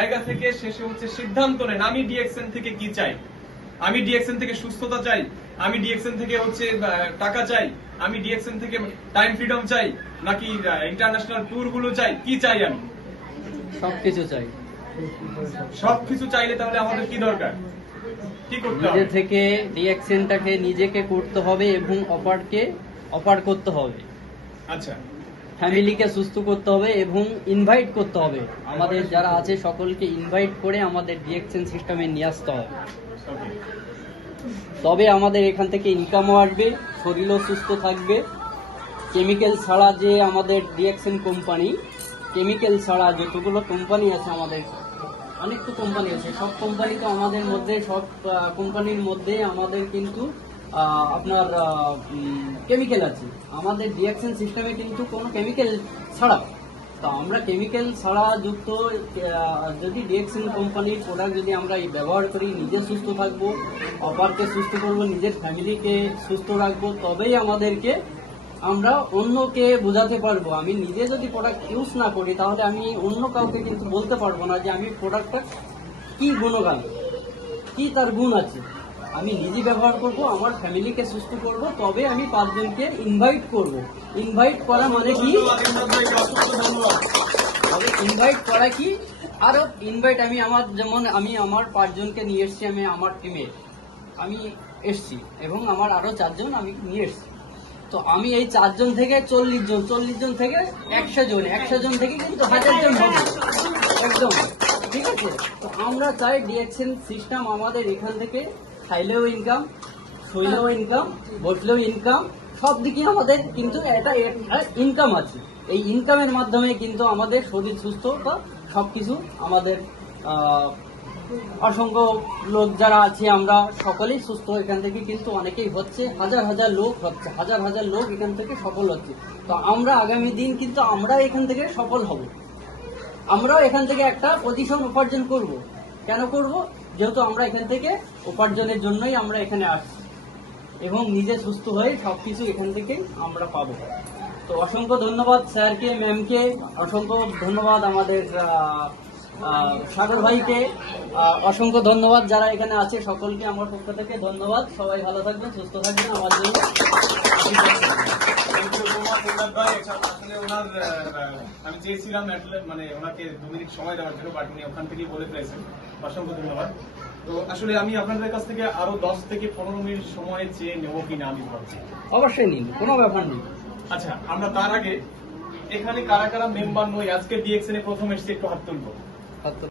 জায়গা থেকে শেষে হচ্ছে সিদ্ধান্ত নেন আমি ডিএক্সএন থেকে কি চাই। আমি ডিএক্সএন থেকে সুস্থতা চাই, আমি ডিএক্সএন থেকে হচ্ছে টাকা চাই, আমি ডিএক্সএন থেকে টাইম ফ্রিডম চাই, নাকি ইন্টারন্যাশনাল ট্যুর গুলো চাই, কি চাই আমি? সবকিছু চাই। সবকিছু চাইলে তাহলে আমাদের কি দরকার, কি করতে হবে? নিজে থেকে রিঅ্যাকশনটাকে নিজেকে করতে হবে এবং অপার করতে হবে। আচ্ছা, ফ্যামিলিকে সুস্থ করতে হবে এবং ইনভাইট করতে হবে। আমাদের যারা আছে সকলকে ইনভাইট করে আমাদের রিঅ্যাকশন সিস্টেমে নিয়ে আসতে হবে। ওকে। তবে আমাদের এখান থেকে ইনকামও আসবে, শরীরও সুস্থ থাকবে। কেমিক্যাল ছাড়া যে আমাদের রিঅ্যাকশন কোম্পানি, কেমিক্যাল ছাড়া যতগুলো কোম্পানি আছে আমাদের, অনেক তো কোম্পানি আছে, সব কোম্পানি তো আমাদের মধ্যে, সব কোম্পানির মধ্যে আমাদের কিন্তু আপনার কেমিক্যাল আছে। আমাদের রিঅ্যাকশন সিস্টেমে কিন্তু কোনো কেমিক্যাল ছাড়া। তো আমরা কেমিক্যাল ছাড়া যুক্ত যদি রিঅ্যাকশন কোম্পানির প্রোডাক্ট যদি আমরা ব্যবহার করি, নিজে সুস্থ থাকবো, অপারকে সুস্থ করবো, নিজের ফ্যামিলিকে সুস্থ রাখবো, তবেই আমাদেরকে আমরা অন্যকে বোঝাতে পারবো। আমি নিজে যদি প্রোডাক্ট ইউজ না করি তাহলে আমি অন্য কাউকে কিন্তু বলতে পারবো না যে আমি প্রোডাক্টটা কি গুণগান, কি তার গুণ আছে। আমি নিজে ব্যবহার করব, আমার ফ্যামিলিকে সুস্থ করব, তবে আমি 5 জনকে ইনভাইট করব। ইনভাইট করা মানে কি? তবে ইনভাইট করা কি? আরো ইনভাইট আমি আমার, যেমন আমি আমার 5 জনকে নিয়ে এসেছি, আমি আমার টিমে আমি এসছি এবং আমার আরো 4 জন আমি নিয়ে এসছি। তো আমি এই 4 জন থেকে 40 জন, 40 জন থেকে 100 জন, 100 জন থেকে কিন্তু 1000 জন হবে একদম, ঠিক আছে? তো আমরা চাই ডিএক্সএন সিস্টেম আমাদের এখান থেকে খাইলেও ইনকাম, শুইলেও ইনকাম, বসলেও ইনকাম, সব দিকে আমাদের কিন্তু একটা ইনকাম আছে। এই ইনকামের মাধ্যমে কিন্তু আমাদের শরীর সুস্থ বা সবকিছু আমাদের অসংখ্য লোক যারা আছে আমরা সকলেই সুস্থ। এখান থেকে কিন্তু অনেকেই হচ্ছে, হাজার হাজার লোক হচ্ছে, হাজার হাজার লোক এখান থেকে সফল হচ্ছে। তো আমরা আগামী দিন কিন্তু আমরা এখান থেকে সফল হব, আমরাও এখান থেকে একটা পজিশন উপার্জন করব। কেন করব? যেহেতু আমরা এখান থেকে উপার্জনের জন্যই আমরা এখানে আসছি এবং নিজে সুস্থ হয়ে সবকিছু এখান থেকে আমরা পাবো। তো অসংখ্য ধন্যবাদ স্যারকে, ম্যামকে, অসংখ্য ধন্যবাদ আমাদের সাগর ভাইকে, অসংখ্য ধন্যবাদ যারা এখানে আছে সকলকে আমার পক্ষ থেকে ধন্যবাদ। সবাই ভালো থাকবেন, সুস্থ থাকবেন। আমার জন্য আসলে ওনার আমি চেয়েছিলাম মানে ওনাকে 2 মিনিট সময় দেওয়ার জন্য, বাট উনি ওখান থেকেই বলে ফেলেছেন। অসংখ্য ধন্যবাদ। তো আসলে আমি আপনাদের কাছ থেকে আরো 10 থেকে 15 মিনিট সময় চেয়ে নেবো কিনা আমি ভাবছি। অবশ্যই নিন, কোনো ব্যাপার নেই। আচ্ছা, আমরা তার আগে এখানে কারা কারা মেম্বার নই, আজকে ডিএক্সএন এ প্রথম এসেছে, একটু হাত তুলবো।